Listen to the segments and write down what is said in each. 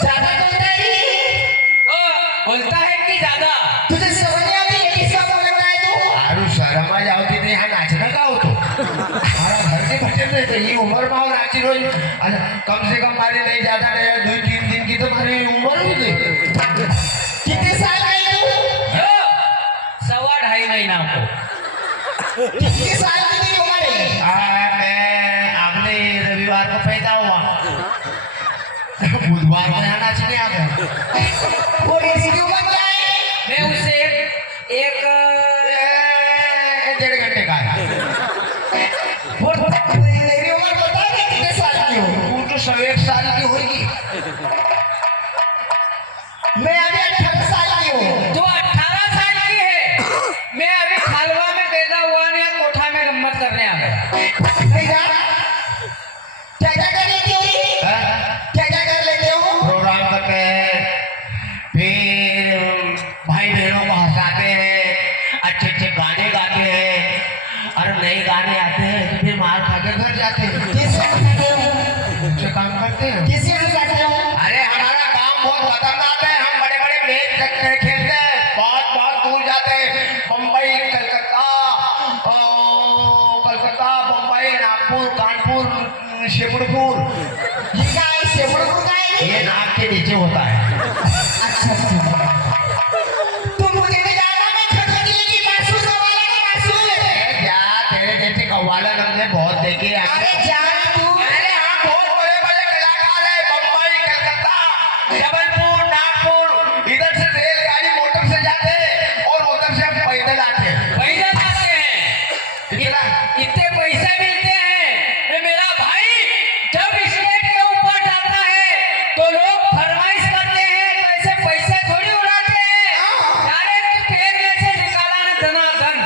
ज्यादा बोलता है बोलता है कि ज्यादा? तुझे समझ नहीं आती है किसका बोल रहा है तू? अरे शर्मा जाओती नहीं हा नाचना का होतो हमारा घर के बच्चे में तो ये उम्र में और नाची रोज कम से कम मारी नहीं ज्यादा नहीं 2-3 दिन की तो मारी उम्र हुई थी कितने साल का है तू? 2.5 महीना को। कितने साल की तेरी उम्र है? मैं अगले रविवार को पैदा हुआ बुधवार को यहाँ नाचने आ गया और इसकी उम्र क्या है? मैं उसे एक 1.5 घंटे का है और तेरी उम्र बता दे कितने साल की हो? तू तो 101 साल की होगी मैं अभी 18 साल की हूँ। जो 18 साल की है, मैं अभी खालवा में पैदा हुआ नहीं, कोठा में गम्मत करने आ गया। नहीं जा? क्या क्या कर लेती हो? क्या क्या कर लेते हो? प्रोग्राम करते हैं फिर भाई बहनों को हंसाते हैं अच्छे अच्छे गाने गाते हैं और नए गाने आते हैं तो फिर मार खा के घर जाते हैं किससे हंसाते हो? अच्छे काम करते हैं किससे हंसाते हो? अरे हमारा काम बहुत खतरनाक है हम बड़े बड़े मैच खेलते हैं बहुत बहुत दूर जाते हैं मुंबई कलकत्ता मुंबई नागपुर कानपुर शेखपुर ये क्या है? शेवड़पुर का है? ये नाक के नीचे होता है अच्छा अच्छा। तुम मुझे भी जानना मैं खबर के लिए मासूम वाला का मासूम है। क्या तेरे जैसे कव्वाला हमने बहुत देखे हैं अरे जान तू। अरे हम बहुत बड़े बड़े कलाकार हैं मुंबई कलकत्ता जबलपुर नागपुर इधर से रेलगाड़ी मोटर से जाते हैं और उधर से हम पैदल आते हैं पैदल आते हैं, इतना इतने पैसे मिलते हैं। मेरा भाई जब स्टेज के ऊपर जाता है तो लोग फरमाइश करते हैं, तो ऐसे पैसे थोड़ी उड़ाते हैं। डायरेक्ट पेड़ में से निकाला ना धनाधन,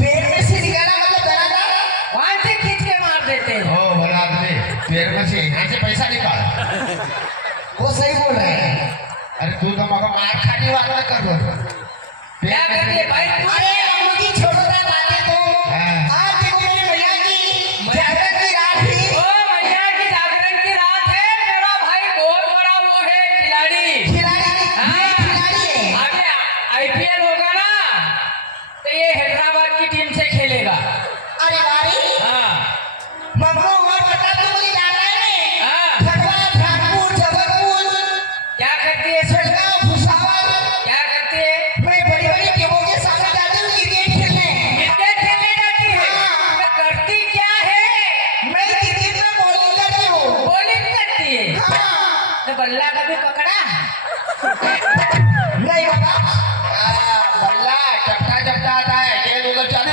पेट में से निकाला मतलब दरादर। वहां से खींच के मार देते हैं। ओ बोला आपने पैर में से यहाँ से पैसा निकाल वो सही बोल रहा है। अरे तू तो मगर मार खाने वाला कर रहा क्या करिए भाई? अरे अम्मू की छोड़ो ना बातें तो। हाँ। आज देखो मेरी मैया की जागरण की रात थी। ओ मैया की जागरण की रात है, मेरा भाई बहुत बड़ा वो है खिलाड़ी। खिलाड़ी ये हाँ। खिलाड़ी है। आगे IPL होगा ना तो ये हैदराबाद की टीम से खेलेगा। अरे वारी हाँ मम्मू और बता तू मुझे जानना है ने? हाँ। खड़वा नागपुर जबलपुर क्या करती है? छड़गांव भुसावल क्या करती है? मैं बड़ी बड़ी टीमों के सामने जाती हूँ क्रिकेट खेलने। क्रिकेट खेलने जाती है। हाँ। तो करती क्या है? मैं क्रिकेट में बॉलिंग करती हूँ। बॉलिंग करती है। हाँ। तो बल्ला कभी पकड़ा? नहीं बाबा। बल्ला चपटा चपटा आता है गेंद उधर चल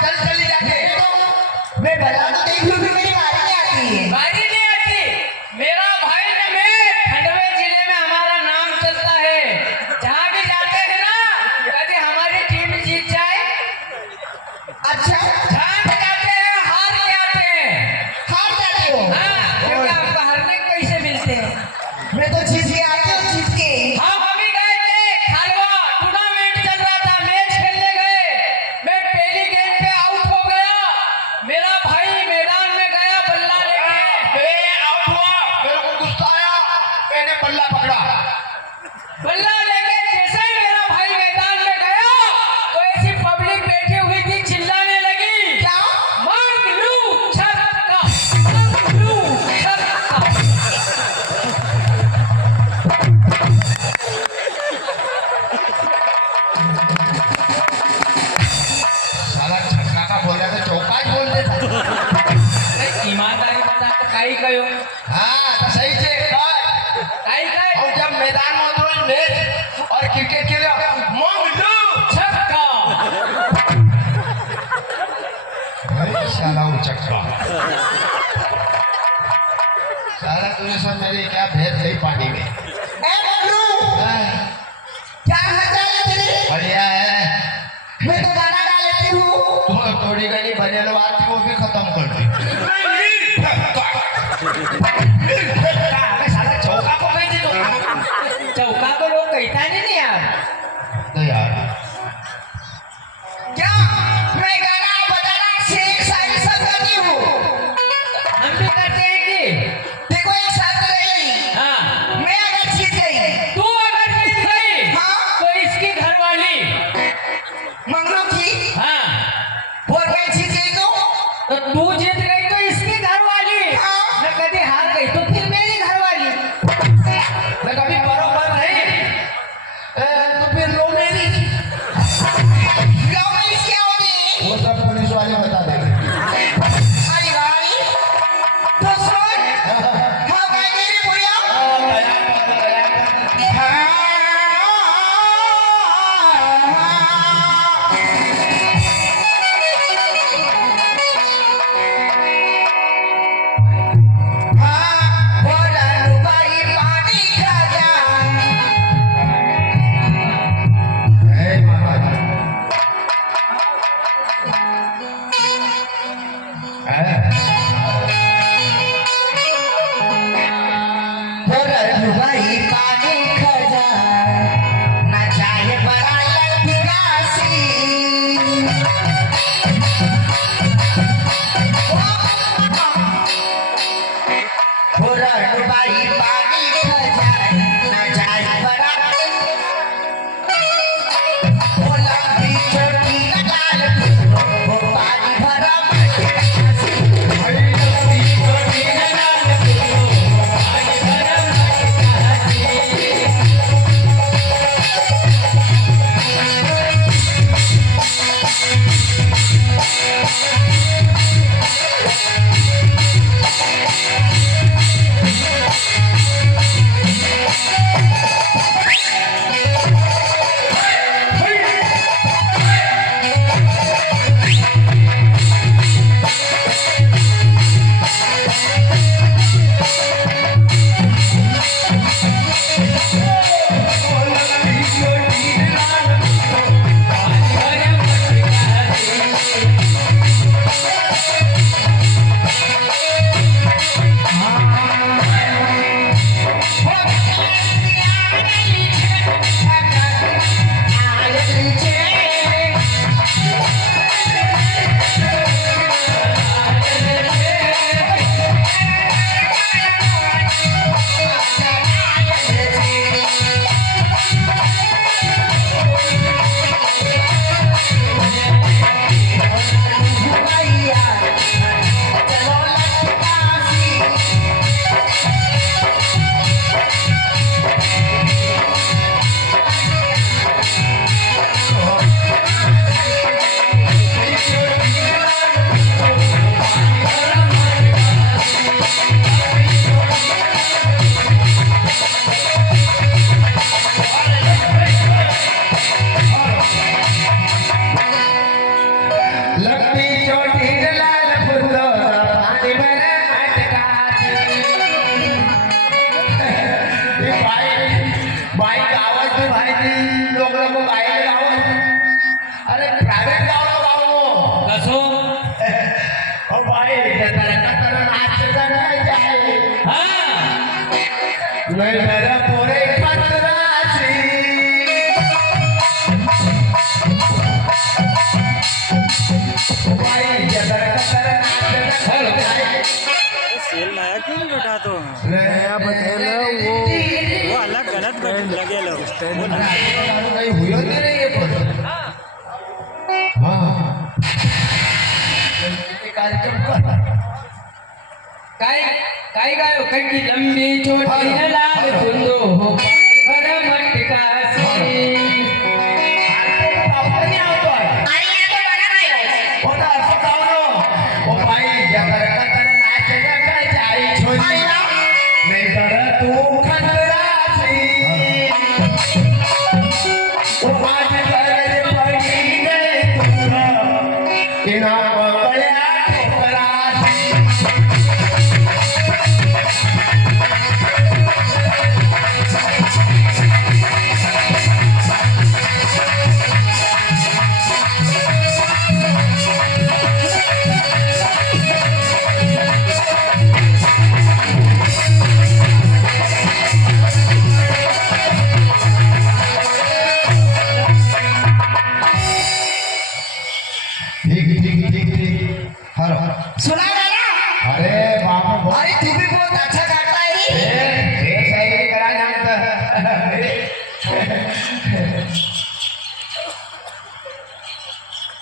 चल चली जाते मैं बल्ला तो देख लूँ फिर मेरी बारी नहीं आती है। बारी नहीं आती। मेरा भाई ने मैं खंडवे जिले में हमारा नाम चलता है, जहाँ भी जाते हैं ना कभी हमारी टीम जीत जाए, अच्छा जहाँ भी जाते हैं हार के आते हैं। हार जाते हो? हाँ, क्योंकि आपको हारने के पैसे मिलते हैं। मैं तो जीत के आती हूँ जीत के। हम अभी गए थे खालवा, टूर्नामेंट चल रहा था, मैच खेलने गए। मैं पहली गेंद पे आउट हो गया। मेरा भाई मैदान में गया बल्ला लेके। मैं आउट हुआ मेरे को गुस्सा आया मैंने बल्ला पकड़ा बल्ला लेके जैसे ही मेरा भाई मैदान में गया तो ऐसी पब्लिक बैठी हुई थी चिल्लाने लगी, क्या? मंगलू छक्का, मंगलू छक्का। साला छक्का का बोल रहा था चौका ही बोल देता ईमानदारी बता तो काई कयो, हाँ तो सही से कर काई कय और जब मैदान में उतरो मैच और क्रिकेट खेले मंगलू छक्का। साला वो चक्का साला तूने सब मेरे क्या भेद नहीं पानी में ए बबलू क्या हाल चाल है तेरे? बढ़िया है मैं तो गाना गा लेती हूँ। तो थोड़ी घनी बनेल आती वो भी खत्म कर दी साला चौका को कही दी तो चौका को लोग कहता नहीं यार। तो यार क्या मैं गाना बजाना शेर शायरी सब करती हूँ। हम भी करते नाही मेरा पोरे खतराची बाई जगर कतर नाच सेल लाया क्यों नहीं बैठा तो नया बटेला वो अलग गलत लगे लो वो ना काही हुयो नाही रे पण हां कार्यक्रम कर काय काय गायो खंडी लंबी छोटी न लाल धुंदो हो पर मटका से पावसाने आवतो आणि आता मला काय व्हायचं? होता असं जाऊ ओ बाई जगर कतर नाच काय चारी छोरी अरे वा. नाही तर तू खतराची ओ माझी गरज पडली नाही तुला इना बगळ्या ठोकराची ठीक हर सुना मला अरे बाप अरे तुम्ही बहुत अच्छा गाता है रे सही करा जानता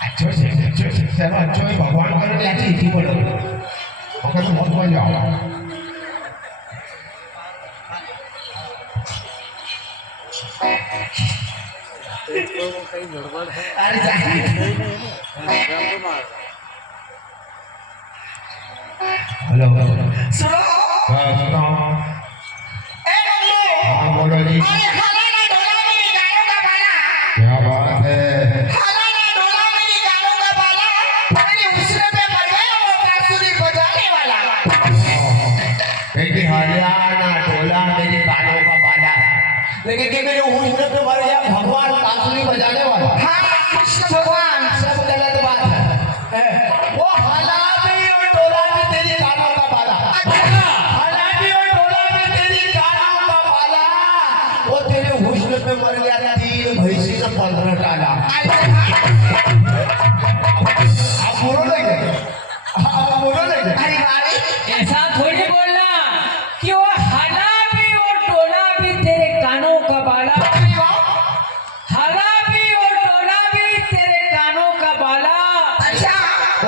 अच्छो से चलो अच्छो ही भगवान करो याची इतनी बोलो ओके तो बहुत बोल जाओ तो कहीं गड़बड़ है अरे जा नहीं नहीं नहीं हमको मार हेलो सुनो हाँ सुनो ए बबलू हाँ बोलो जी अरे हाला ना ढोला मेरी गालों का बाला क्या बात है हाला ना ढोला मेरी गालों का बाला मेरे उसने पे मर गया वो बांसुरी बजाने वाला देखिए हरियाणा टोला मेरी कानों का बाला लेकिन कि मेरे हुस्न पे मर गया भगवान बांसुरी बजाने वाला हाँ कृष्ण भगवान सब गलत बात है वो हाला भी और टोला भी तेरी कानों का बाला हाला भी और टोला भी तेरी कानों का बाला वो तेरे हुस्न पे मर गया 3 भैंसी से 15 टाला आप बोलो नहीं आप बोलो नहीं अरे बारे ऐसा थोड़ी बोलना कि वो हला भी और टोला भी तेरे कानों का बाला हला भी और टोला भी तेरे कानों का बाला अच्छा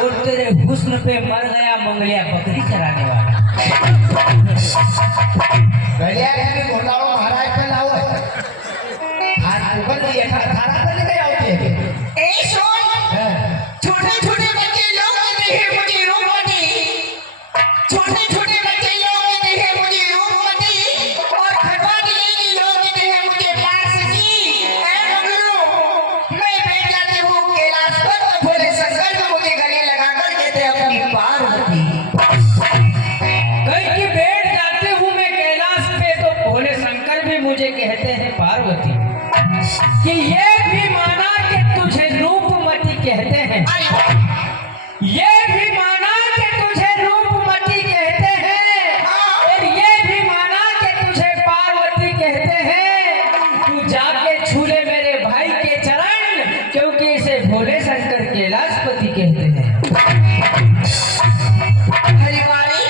और तेरे हुस्न पे मर गया मंगलिया बकरी चराने वाला गलिया के घोटालो महाराज पे लाओ आज ऊपर ये थारा पे नहीं होती है ए सुन छोटे छोटे बच्चे लोग कहते हैं मुझे रूपवती छोटे छोटे बच्चे लोग कहते हैं मुझे रूपवती और खटवा दिलेगी लोग कहते हैं मुझे प्यार से जी ऐ बबलू मैं बैठ जाती हूँ कैलाश पर तो भोले शंकर को मुझे गले लगाकर कहते हैं अपनी पार्वती कहीं की बैठ जाते हूँ मैं कैलाश पे तो भोले शंकर भी मुझे कहते हैं पार्वती कि ये भी माना कि तुझे रूपमती कहते हैं ये भी माना कि तुझे रूपमती कहते हैं और ये भी माना कि तुझे पार्वती कहते हैं तू जाके छू ले मेरे भाई के चरण क्योंकि इसे भोले शंकर कैलाशपति कहते हैं हरिवारी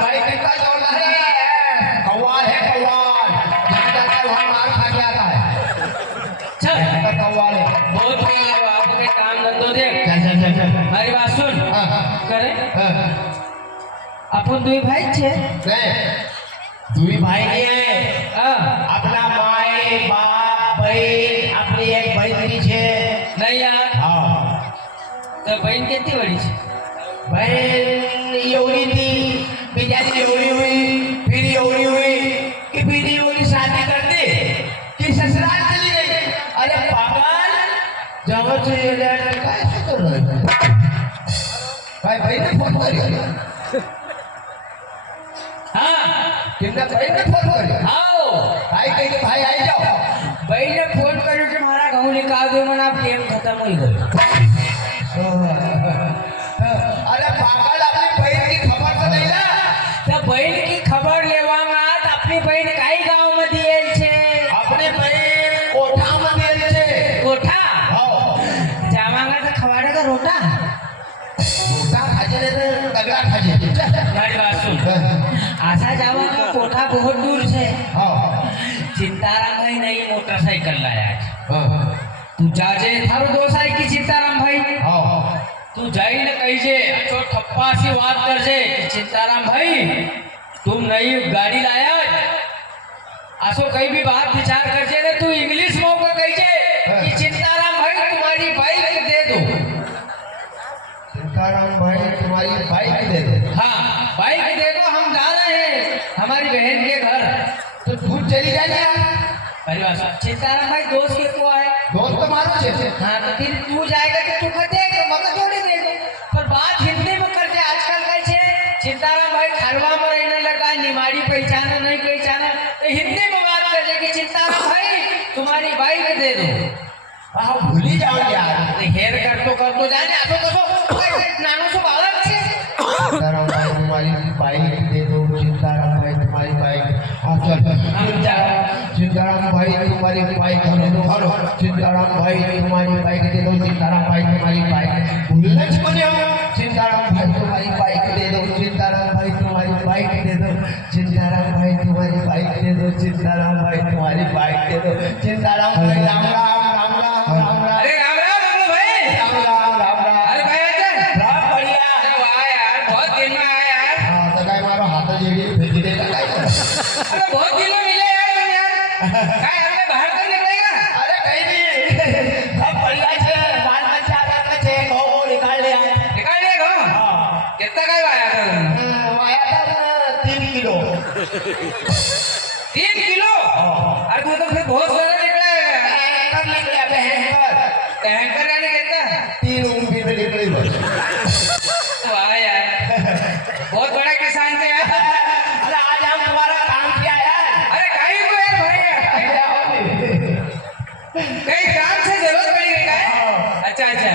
भाई कितना जोरदार है कव्वाल है कव्वाल जहाँ जाता है वहाँ मार खा के आता है चल कव्वाल है बहुत हो गया आपके काम धंधो देख चल हमारी बात सुन करे हाँ। अपन दुई भाई छे नहीं दुई भाई नहीं है हाँ। अपना माए बाप बहन अपनी एक बहन भी है नहीं यार हाँ तो बहन कितनी बड़ी छे बहन एवढी ती बिचारी एवढी हुई फिर एवढी हुई कि फिर एवढी शादी करते कि ससुराल चली गई अरे पागल जवळ से येणार काय सुरू आहे भाई भाई ने फोन करी हाँ कितना भाई ने फोन करी आओ भाई कही भाई आई जाओ भाई ने फोन કર્યો કે મારા ઘઉં નિકાલ દો મને આ કેમ ખતમ હોઈ ગયો अरे पागल अपनी बहन की खबर तो नहीं ना तो बहन की खबर लेवा में आज अपनी बहन પાછા જવાના કોઠા બહુ દૂર છે હા ચિંતારામભાઈ નહીં મોટરસાઇકલ લાયા છે હા તું જાજે થારું દોસ્ત આઈ કી ચિંતારામભાઈ હા તું જઈને કહીજે તો ઠપ્પાસી વાત કરજે ચિंतारामभाई तुम नई गाड़ी लाया आसो कहीं भी बात विचार करजे ने तू इंग्लिश में को कहीजे कि चंतारामभाई तुम्हारी बाइक दे दो सीताराम भाई तुम्हारी बाइक दे दो हाँ बाइक दे दो हम जा रहे हैं हमारी बहन के घर तो दूर चली जाने परिवार चंतारामभाई दोस्त के को है दोस्त तुम्हारा छे हाँ तो फिर तू जाएगा तो तू कहते मगर थोड़ी दे दो पर बात हिंदी में करते आजकल कैसे चंतारामभाई खरवा में रहने लगा निमाड़ी पहचाना नहीं पहचाना तो हिंदी में बात कर दे कि चंतारामभाई तुम्हारी बाइक दे दो हाँ भूल ही जाओ यार तो हेर कर तो जाने आसो कसो नानो सो बालक छे सीताराम भाई तुम्हारी बाइक दे दो सीताराम भाई तुम्हारी बाइक हाँ चल सीताराम भाई तुम्हारी बाइक दे दो हेलो सीताराम भाई तुम्हारी बाइक दे दो सीताराम भाई तुम्हारी बाइक भूलना चाहिए सीताराम भाई तुम्हारी बाइक दे दो सीताराम भाई तुम्हारी बाइक दे दो सीताराम भाई तुम्हारी बाइक दे दो सीताराम भाई तुम्हारी बाइक दे दो सीताराम भाई राम राम राम राम राम राम अरे राम राम बंधु भाई राम राम राम राम अरे भाई अच्छा राम बढ़िया अरे वाह यार बहुत दिन में आया यार हाँ तो काय मारो हाथ जेडी भेजी देता काय अरे बहुत दिन में मिले यार तुम यार काय हमने बाहर तो निकलेगा अरे कहीं नहीं सब बढ़िया छे बाल बच्चा आदत छे गो निकाल ले आए निकाल लिए घो हाँ कितना काय आया था आया था 3 किलो 3 किलो अरे तू तो फिर बहुत सारा निकला है कर निकले भयंकर टैंकर यानी कितना 3 उंगली में निकले बस वाह यार बहुत बड़ा किसान थे यार अरे आज हम तुम्हारा काम किया यार अरे काहे को यार भाई कई काम से जरूरत पड़ी गई काय अच्छा अच्छा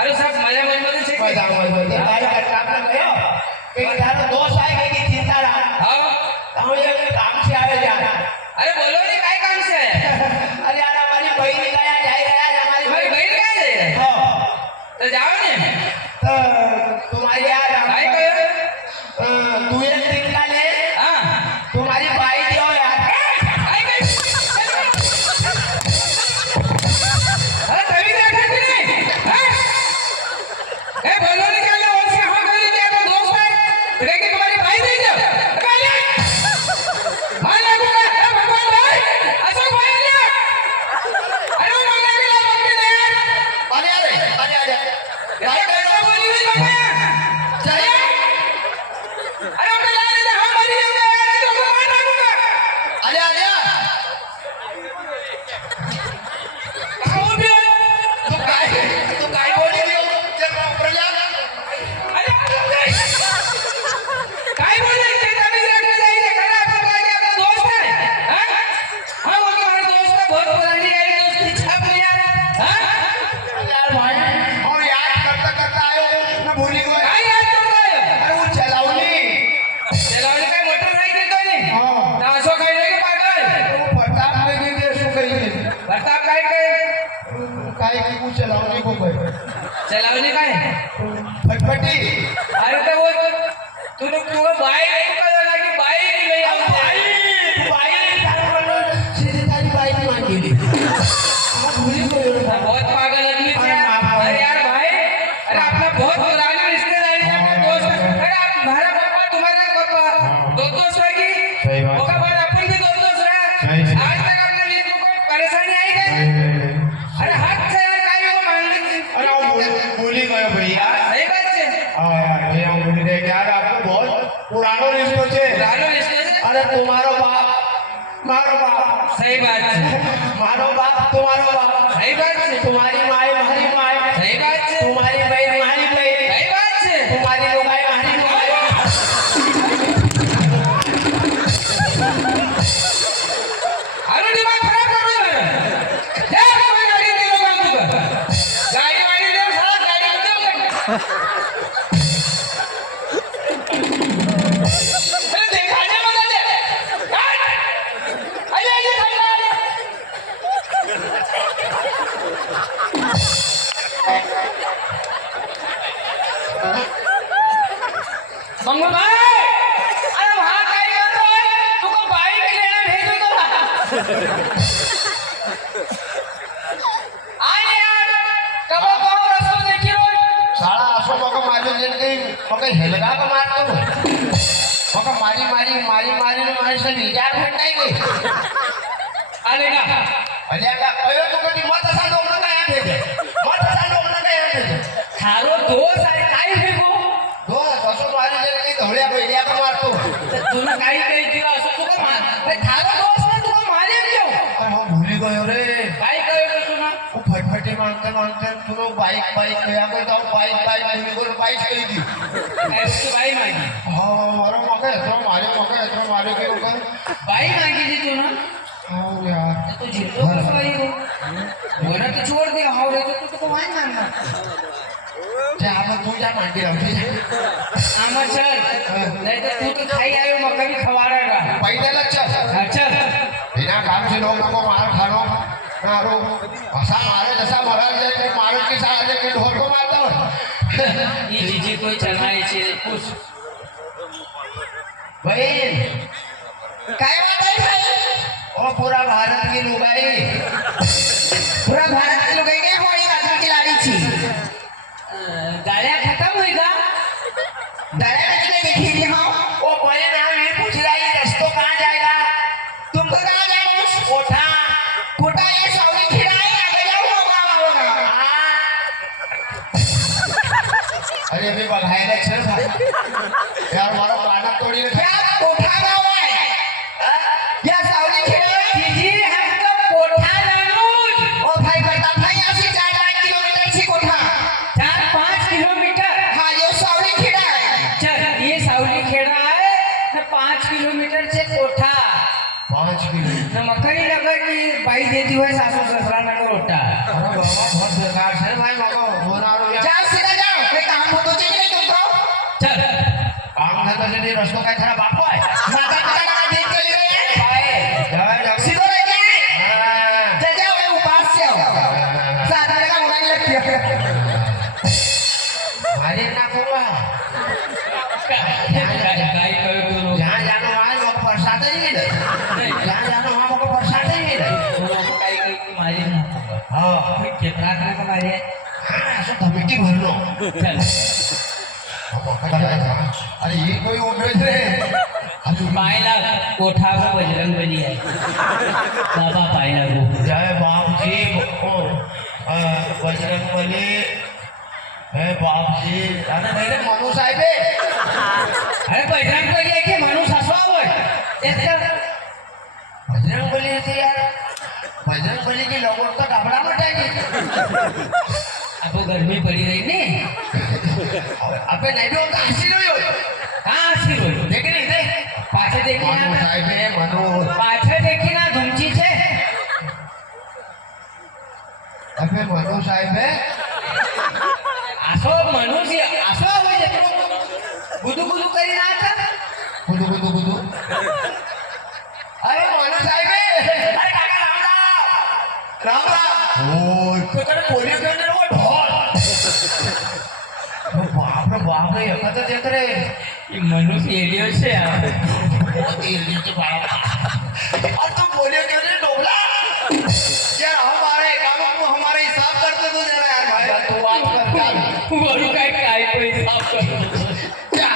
अरे सब मजा मध्ये छे मजा मजा काय काम ना गयो एक तारो दोस्त आए गए कि चिंता रहा हां हम ये काम से आए यार अरे बोलो रे काय काम से अरे यार हमारी बहन गया जाए गया हमारी भाई बहन कहाँ है हाँ तो जाओ ने तो तुम्हारी यार काय कहो तू एक दिन का ले हां तुम्हारी बाई दियो यार आई गई अरे कभी देखा कि नहीं हां ए बोलो रे क्या और से हां कर लिया तो दोस्त है लेकिन तुम्हारी भाई दे दो पहले हां लागू ए भगवान भाई अशोक भाई लिया अरे वो मांगने के लिए वक्त दे यार अरे अरे अरे अरे भाई कैसे बोली नहीं बाबा चले अरे अपने ला ले हम मरी जाएंगे यार तो मार दूंगा अरे अरे कहां भी तू काय बोली दियो चल प्रयाग अरे काय बोले ते तमीज रखने जाइए खड़ा आपका भाई आपका दोस्त है हां हां वो तुम्हारा दोस्त है बहुत पुरानी यारी दोस्ती छप नहीं यार हां यार भाई और याद करता करता आयो मैं भूल ही गया काय याद करता है अरे वो चलावली चलावली काय मोटरसाइकिल तो नहीं हां ना असो काय नहीं पागल वो प्रताप में भी दे सो गई प्रताप काय काय की वो चलावली को गए चलावली काय फटफटी अरे तो वो तूने क्यों बाइक का लगा कि बाइक ले आओ भाई भाई तारा बोलो सीधी तारी बाइक मांग गेली आप भूल ही गए बहुत पागल आदमी थे अरे यार भाई अरे आपका बहुत पुराना रिश्तेदारी है मेरा दोस्त अरे आप हमारा पापा तुम्हारा पापा दो दोस्त है कि सही बात। ओका बाद अपन भी दो दोस्त है सही, सही। आज तक आपने बीच में कोई परेशानी आई गई अरे हाथ से यार काय को मान ली अरे वो भूल ही गए भैया सही बात है हाँ यार भैया भूल गए यार आपको बहुत पुरानो रिश्तो छे पुरानो रिश्ते से अरे तुम्हारो बाप मारो बाप सही बात है मारो बाप तुम्हारो बाप सही बात है तुम्हारी माई मारी माई सही बात है तुम्हारी बहन मारी बहन सही बात है तुम्हारी लुगाई मारी लुगाई अरे दिमाग खराब कर रहे हो क्या मैं गाड़ी दे दूंगा तुमको गाड़ी वाड़ी दे साला गाड़ी दे अरे देखा जा मत दे अरे ये ठंडा मंगू भाई अरे आणि यार कबो कबो रस्तो देखी रोज शाळा असो मग माझं जे काही मग हेलगा का मारतो मग मारी माणसं विचार पण नाही की आले का अरे का कयो तू कधी मत असा लोक काय भेटे मत असा लोक काय भेटे थारो दोस्त आहे काय फेकू दो कसो मारी जे काही धवळ्या बैल्या का मारतो तुला काही काही दिला असं तू का मार थारो दोस्त ना तुला मारे क्यों अरे हो भूली गयो रे काय कळलं तुला वो फटफटी मांगते तुलो बाइक कया को जाऊ बाइक भूली गयो बाइक कही दी काय उसकी बाई मागी हाँ मारो मगे मारे के ऊपर बाई मागी थी तू ना हाँ यार तो जिल्लो कसं बाई हो बोला तो छोड़ दे हाव रे तो को वाई मारना ते आपण तुझ्या मांडी लावते आमा चल नहीं तो तू तो खाई आयो मक्का भी खवाड़ेगा पहिल्याला चल चल बिना काम से लोगों को मार खानो मारो ऐसा मारे जैसा मरा जाए मारो के साथ लेके ढोल को मारता हूँ ये जीजी कोई चलना चाहिए कुछ बहन काय बात आहे भाई ओ पूरा भारत की लुगाई पुरा भारत लोक काय होळी वाजवून की लाडीची गाड्या खत्म हुई का दळ्या कशी देखी रे हो ओ बोले ना मैं पूछ रही रस्तो कहाँ जाएगा तुमको कहाँ जाओ कोठा कुठं आहे सावली खिडा आहे आगे जाऊ होगा अरे मी बघायला चल भाई यार मला पाना तोडी क्या कोठा गाव आहे या सावली खिडा आहे जीजी हम तो कोठा जानूज ओ भाई करता भाई अशी 4-5 किलोमीटरची कोठा 4-5 किलोमीटर हा यो सावली खिडा आहे चल ये सावली खेड़ा है न 5 किलोमीटर से कोठा 5 किलो न मकई नगर की बाई देती हुई सासू ससुरा नगर ओटा अरे बाबा बहुत बेकार है भाई बाबा होना रो यार जाओ सीधा जाओ कोई काम होतो ते नाही तुमको चल काम है तो जल्दी रस्तो काय खरा बापू है माता पिता ना देख के ले रहे भाई जा सीधो रह जाए हाँ। जा जाओ ये उपास से आओ साधा लगा उड़ाने लगती है मारे ना कोगा काय करू तू लोग जहाँ जानो वहाँ लोग प्रसाद ही मिले जहाँ जानो वहाँ लोग प्रसाद ही मिले काय काही मारी ना हाँ क्षेत्रात ना मारी हाँ ऐसा धमकी भरनो चल अरे ये कोई उम्मीद रे अरे पायला कोठा को बजरंग बली है बाबा पायला को जय बाप जी ओ बजरंग बली हे बाप जी अरे मेरे मनु साहेब अरे बजरंग बली आहे की माणूस असावं बजरंग बली येते यार बजरंग बली की लोगों तो घबरा मटाएगी अब वो गर्मी पड़ी रही ने अबे नहीं भी होता हंसी नहीं हो हाँ हसी बोलो देख नहीं देख पाछे देखी मनु ना साहेब है मनु पाछे देखी ना धुमची છે अबे मनु साहेब है आसो मनुष्य आसो આવે છે ગુદુ ગુદુ કરી નાખા गुदू गुदू गुदू अरे मनु साहेब है अरे काका राम राम ओ तो करे पोलियो के अंदर वो ढोल बाप रे एकत्र देख रे એ મનુષ્ય એરિયો છે આ बहुत ही के बाप और तुम पोलियो के अंदर डोबला यार हमारे कामों को हमारे हिसाब करते तो जरा यार भाई तू बात कर यार વરું કાઈ કોઈ હિસાબ કરો क्या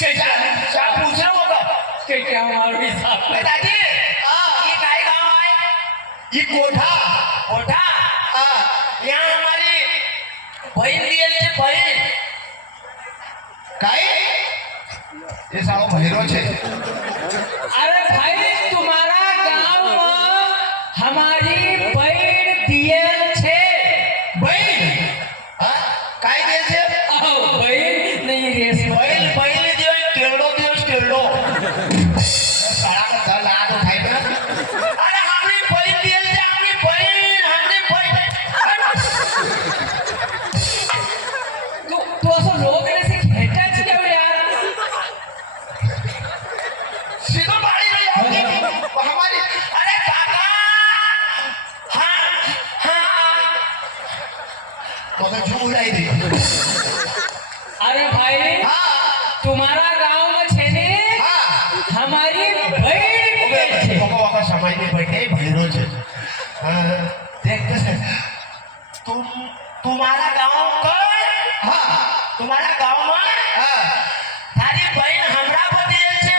क्या पूछ रहा होगा કે અમારો હિસાબ दादी ये काय गांव है ये कोठा कोठा हाँ यहाँ हमारी बहन दियल छे बहन काय ये सालो भैरो छे अरे भाई तुम्हारा गांव में हमारी बहन दियल छे बहन हाँ काय दियल छे आओ बहन नहीं रेस बहन बहन दिवस केरडो साला का दल आ तो खाई ना अरे हमने बहन दियल छे हमने बहन तू असं लोग से खेचायचं का यार सीधो बाड़ी में जाओगे हमारी अरे काका हाँ हाँ मगर झूठ आई थी अरे भाई हाँ तुम्हारा गांव में छे ने हाँ हमारी बहन दियल छे समझ नहीं बैठे देखते से तुम तुम्हारा गांव कौन? हाँ तुम्हारा गांव में हाँ थारी बहन हमरा बदल छे।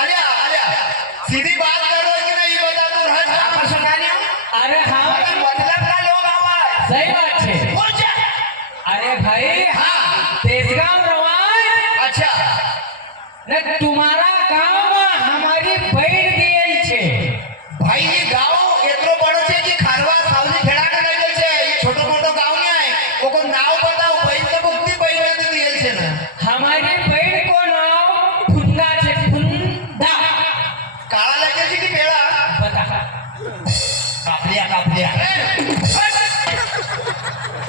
अलिया अलिया सीधी बात करो कि नहीं बता तू रह आपको सुना नहीं हूँ? अरे हाँ मतलब का लोग आवाज सही बात है। बोल जा। अरे भाई हाँ तेजगांव रवाज अच्छा ने तुम्हारा गांव में हमारी बहन दियल छे। भाई ये गांव एतरो बड़ो छे कि खारवा सावली खेड़ा के लगे छे ये छोटो मोटो गांव नहीं है ओको नाव बताओ बहन तो मुक्ति बहन में तो दियल छे ना हमारी बहन को नाम फुंदा छे। फुंदा काला लगे छे कि पेड़ा बता। कापलिया कापलिया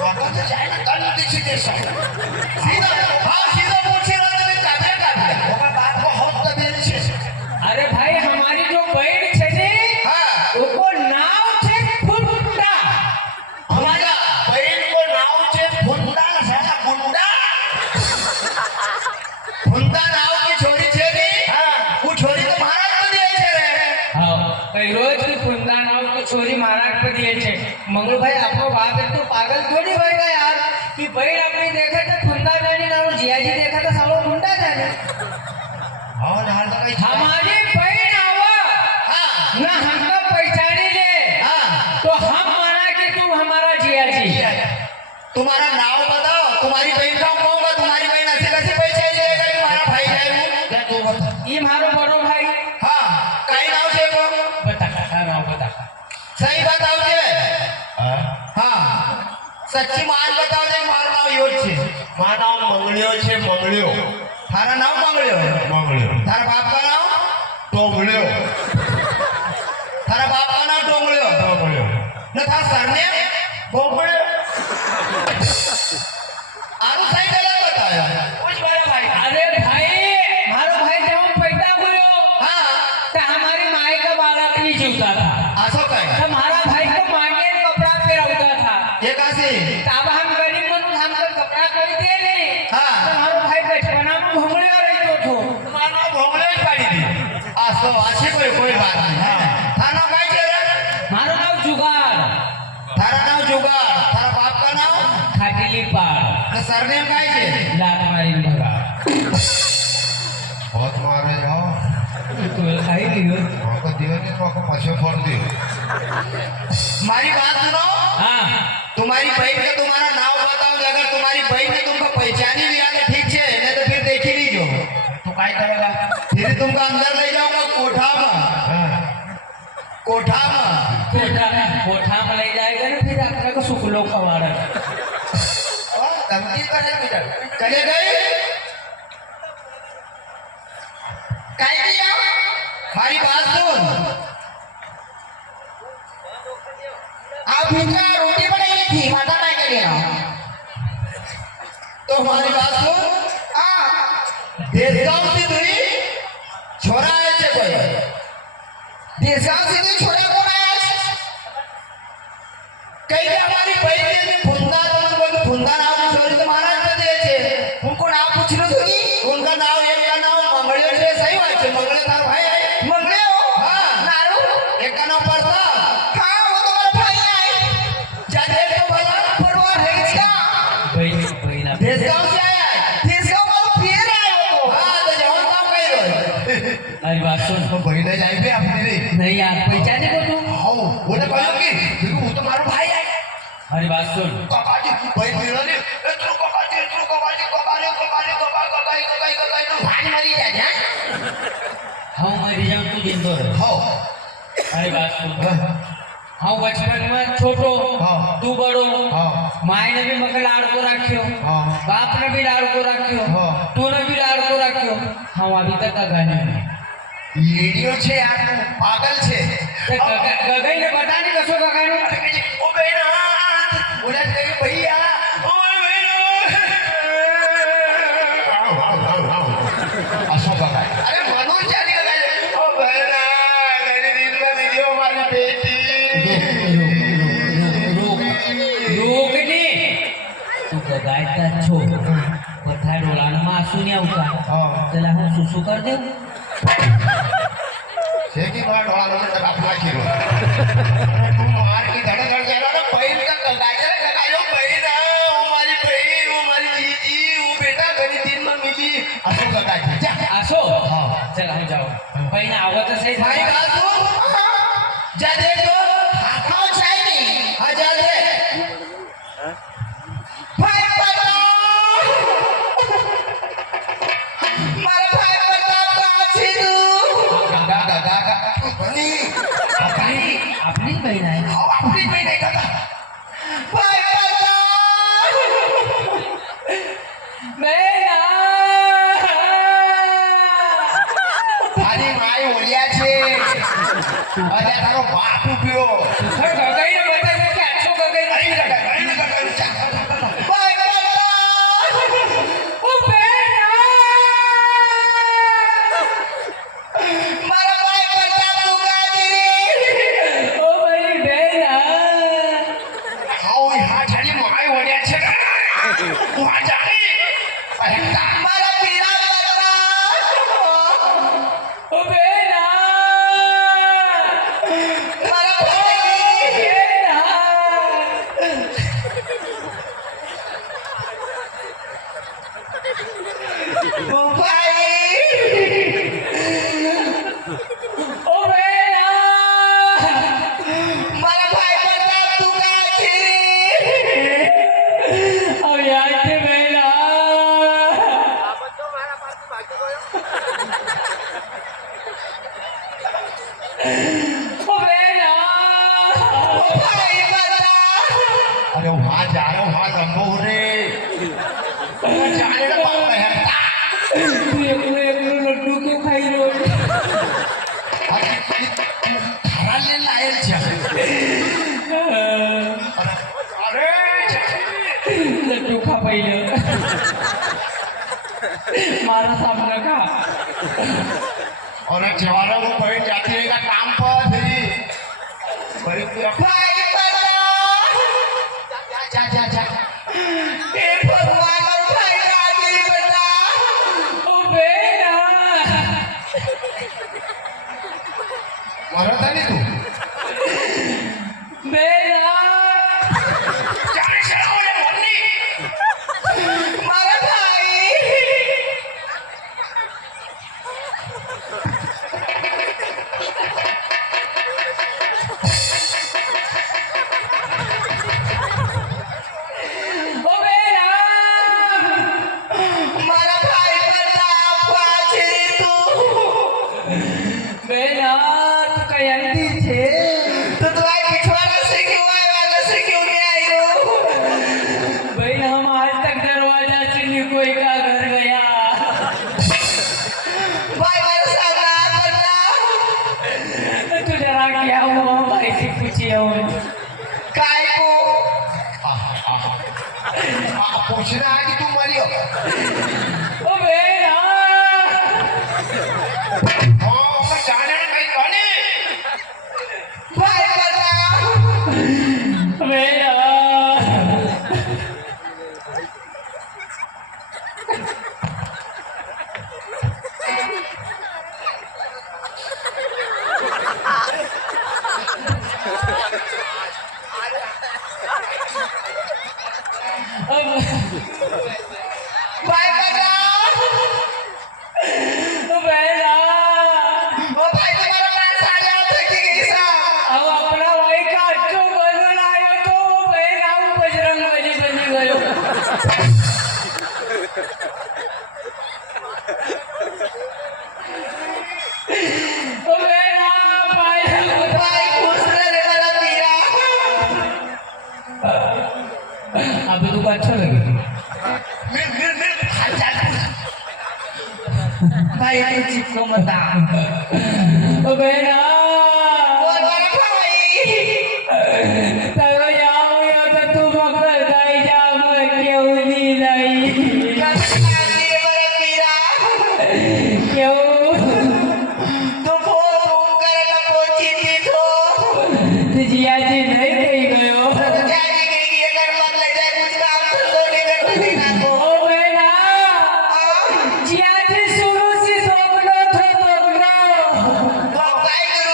बाबा तो जाए ना कल दिखी दे सकता सीधा हाँ सीधा पूछे ना तो काबिया काबिया ओका बात को हम तो दियल छे अरे भाई हमारी जो बहन छे ने हाँ उको नाम छे फुंदा। हमारा बहन को नाव छे फुंदा ना साला फुंदा फुंदा नाव की छोरी छे नी हाँ वो छोरी तो महाराज को दियल छे रे हाँ कई रोज की फुंदा नाम की छोरी महाराज पे दिए छे। मंगलू भाई आपको बाप एक तो पागल थोड़ी होएगा यार कि बहन अपनी देखे तो फुंदा जानी ना और जिया जी देखा तो सालो फुंदा जाने। हाँ नाल तो कहीं हमारी बहन आवा हाँ ना हमको पहचानी ले हाँ तो हम माना कि तू हमारा जिया जी। तुम्हारा नाम बताओ तुम्हारी बहन का कहूंगा तुम्हारी बहन ऐसे कैसे पहचान लेगा कि हमारा भाई है वो क्या तू बता ये मारो बड़ो भाई हाँ काई नाम से को बता का नाम बता। सही बताओ जे हाँ सच्ची मान बताओ जे मारो नाम यो छे मां नाम मंगलियो छे। मंगलियो थारा नाम मंगलियो मंगलियो थारा बाप का नाम टोंगलियो थारा बाप का नाम डोंगलियो टोंगलियो न थारा सरनेम बोंगलियो आरो सही गलत बताया कुछ बड़ा भाई अरे भाई मारो भाई जब हम पैदा हुए हाँ तो हमारी माई का बालक नहीं जीवता था आसो कहे तो हमारा भाई को मांगे कपड़ा पहनाता था। ये कैसे तब हम गरीब मनुष्य हमको कपड़ा खरीद दे नहीं। हाँ। तो हमारो भाई बचपना में घूमने आ रही तो तुम्हारा नाम भोंगले पाड़ी दी। आसो अच्छे कोई बात नहीं हाँ थारा नाम काय छे रे मारो नाम जुगाड़ थारा नाम जुगाड़ थारा बाप का नाम खाटिली पार न सरनेम काय छे लात मारी भगा बहुत मारे जाओ तो खाई लियो। आपको दियो नहीं तो आपको पछे फोड़ दियो। हमारी बात सुनो हाँ तुम्हारी बहन का तुम्हारा नाम बताओ अगर तुम्हारी बहन ने तुमको पहचानी लिया तो ठीक है नहीं तो फिर देख ही लीजिए तो काय करेगा? फिर तुमको अंदर ले जाऊंगा कोठा में कोठा कोठा में ले जाएगा ना फिर अपने को सुखलो खवाड़ा। धमकी करे बेटा चले गए काय किया हमारी बात सुन आप भीतर रोटी बनाई थी माता नहीं के लिए तो हमारी बात सुन देशगांव से तुई छोरा आए छे कोई देशगांव से तुई छोरा कौन आया छे कई के हमारी बहन के फुंदा तुम बोल फुंदा नाम की छोरी तो महाराज ने दिए छे उनको नाम पूछ लो तुई उनका नाम एक का नाम मंगलियो छे सही बात छे मंगले तार भाई है मंगलियो हां नारू एक का नाम परता हां वो तो मेरा भाई है जादे तो भला परवार है इसका बहिना देशगांव से आया है देशगांव वाला फिर आया वो हां तो जवान काम कह रहे अरे बात सुन तो बहिने जाइबे अपने रे। नहीं यार पहचाने को तू हां बोले कहलो कि देखो वो तो मारो भाई है। अरे बात सुन काकाजी बहन मिला ने एतरो काकाजी ककारे तो भाई मरी जा जा। हाँ मरी जाऊँ तू जिंदो रह। हां अरे बात सुन हाँ बचपन में छोटो हाँ। तू बड़ो हाँ। माई ने भी मके लाड़ को रखियो हाँ। बाप ने भी लाड़ को रखियो हाँ। तू ने भी लाड़ को रखियो हम अभी तक का गाने में लेडियो छे यार तू पागल छे। गगन ने बता नहीं कसो का गाने ओ बहना बोले कि भैया ओ बहना असो का अरे मनोज जानी का ओ बहना मेरी दिन में वीडियो वाली बेटी रोकने तू गायता छो पथार डोलाना मासू नहीं आवता हाँ। चला हम सुसु कर दे छे की मला डोळा तर आपला शिरो तू मार की धडधड जायला ना बहीण का काय बहीण ओ माझी बहीण ओ माझी जीजी ओ बेटा घरी तीन मग मिली असो का काय जा असो हा चला हम जाओ बहीण आवतच आहे भाई का तू जा दे तो हाथों चाहिए हा जा दे भाई बता मारा भाई बता कहाँ से तू गागा बनी आपलीच बहीण आहे हो आपली बहीण आहे गागा भाई बता बहीण તારી માય ઓલિયા છે અરે તારો બાપ ઉભ્યો ગગાઈને બતાવે કે આછો ગગાઈ કઈ ન કઈ भाई बता ઓ બહેન मारा भाई बता तू कहाँ रे ઓ મારી બહેન હાઉ હા તારી માય ઓલિયા છે હું આ જાણી અરે मारा पीरा बता ઓ બહેન मारा भाई ओ भाई ઓ બહેન मारा भाई बता तू कहाँ से હવે યાદ છે બહેન ઓ બહેન भाई बता અરે હું આ જાણો હા લંબો રે હું જાણે ને બાપ હેરતા તું એકલો એકલો લડ્ડુ કેમ ખાઈ રહ્યો છે? ખરા લે લાયલ છે અરે લડ્ડુ ખા પહેલે મારા સામને ખા और जवानों को कोई जाती रहेगा काम पर थी बड़ी भाई बता जा जा जा हे भगवान और भाई राजी बता ઓ બહેન मरता नहीं तू બહેન जाने से रहो ये मरनी मारा भाई ઓ બહેન मारा भाई बता कहाँ से तू બહેન તું કઈ અંધી છે तो तुम्हारे पिछवाड़ा से क्यों आए वाला से क्यों नहीं आई हो बहन हम आज तक दरवाजा से नहीं कोई का घर गया भाई मेरे साथ रात बता तू जरा क्या हुआ भाई से पूछिए हूँ काय को पूछना है कि तुम मरी हो ओ बहन हाँ मैं जाने में कहीं कहने भाई बता बहन भाई बता ओ बहन ओ भाई तुम्हारा मैं साले आते की गिसा अब अपना भाई का अच्छो बदल आयो तो बहन आऊ बजरंग बली बनी गयो ओ बहन भाई भाई खुश रहे वाला पीरा अभी तो अच्छा लगे मिल हाल चाल भाई तू चिपको मत आ ओ बहन और बड़ा भाई तारो जाओ या तो तू मकर दाई जा मैं क्यों नहीं कभी आगे बड़ा पीरा क्यों तो फोन कर ला पहुंची थी तो तुझिया जी नहीं कही गयो जाने के लिए अगर मत लग जाए कुछ काम तो नहीं करना देना को ओ बहना जिया जी शुरू से सोगलो थो सोगलो तो भाई करो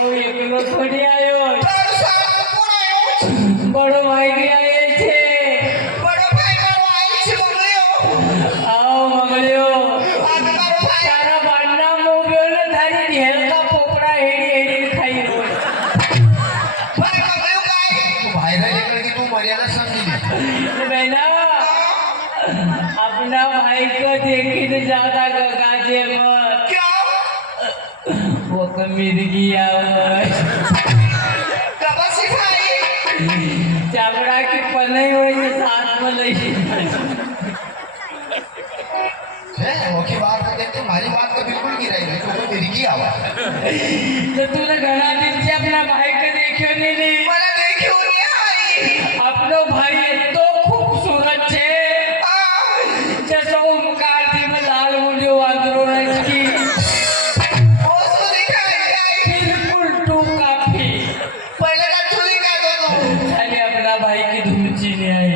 कोई एकलो थोड़ी आयो તારું સારું કોણ આવ્યો बड़ो भाई भी आए छे બડો ભાઈ મારો આઈ છે મંગળ્યો आओ मंगलियो આ તમારો ભાઈ तारा बांडना मोगयो ने थारी ढेल का पोपड़ा हेड़ी हेड़ी खाई रोज ભાઈ મંગળ્યો કાઈ तू बाहेर निकल की तू मर्यादा समझी ले बहना अपना भाई को देखी तो ज्यादा गगाजे मत ક્યાં वो मिर्गी आवत કબસી ભાઈ चामड़ा की पनई हुई है साथ में नहीं है ओके बात तो कहते तुम्हारी बात तो बिल्कुल गिराई नहीं तो मिर्गी आवाज तो तूने घना दिन से अपना भाई को देखियो नहीं મને દેખ્યું નહીં આઈ अपनो भाई तो खूबसूरत छे આ जैसे ओमकार जी में लाल मुंडियो वांदरो रखी ઓછું દેખાય આઈ बिल्कुल टू काफी પહેલા ના ચૂલી કાઢો તું खाली अपना भाई की धूमची नहीं आई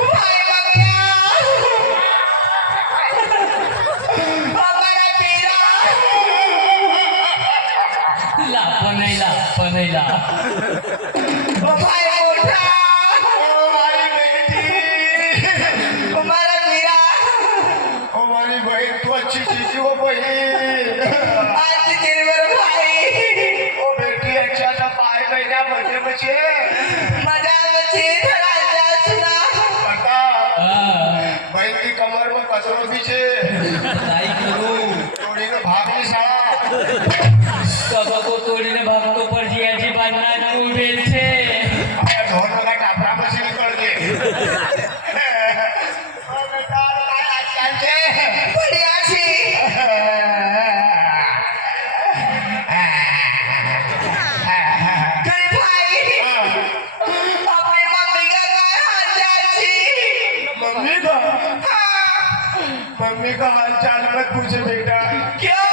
ભાઈ મંગળ્યા અમારા પીરા ला पनैला ओ भाई मोटा ओ मारी बेटी ओ मारा मीरा ओ मारी बहन तू अच्छी चीज हो बहन आज तेरे मेरे भाई ओ बेटी अच्छा सा पाए महीना मजे बचे मजा बची थोड़ा जा सुना बता हाँ बहन की कमर में कचरो भी छे ताई करू थोड़ी ने भाग नहीं साला कब को तोड़ीने भागतो पर जियाची बांधना उभे छे अरे ढोल का टापरा में से निकल के ओ बेटा काय आजकाल छे बढ़िया छी करे भाई अपने मम्मी का काय हाल चाल छी मम्मी का हाँ मम्मी का हाल चाल मत पूछे बेटा क्यों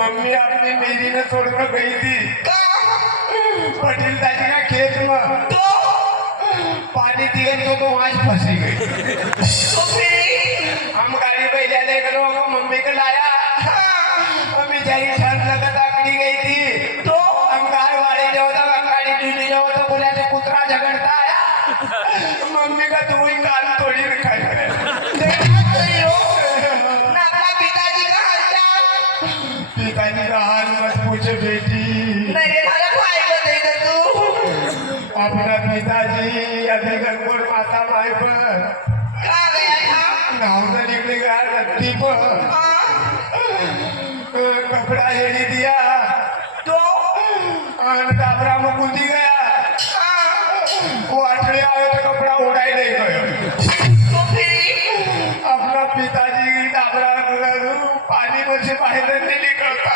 मम्मी अपनी मेरी ने छोड़कर गई थी कहाँ पटेल दादी का खेत में तो पानी दिए तो वहां फंसी गई तो फिर हम गाड़ी पे ले गए मम्मी को लाया मम्मी जारी ठंड लगा आकड़ी गई थी तो हम कार वाले जाओ तो गाड़ी ड्यूटी जाओ तो बोला तो कुतरा झगड़ता आया मम्मी का तो वही कान तोड़ी रखा है देखा तेरी हो ना अपना पिताजी का हाल चाल पिताजी का हाल मत पूछे बेटी मेरे वाला भाई को देखा तू अपना पिताजी अभी गणगौर माता माई पर कहाँ गया था नाव से निकले गया नदी पर हाँ कपड़ा हेड़ी दिया तो डाबरा में कूदी गया हाँ वो अठड़े आए तो कपड़ा उड़ाई नहीं गयो तो फिर अपना पिताजी की डाबरा पानी में से बाहर नहीं निकलता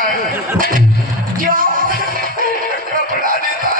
क्यों कपड़ा नहीं था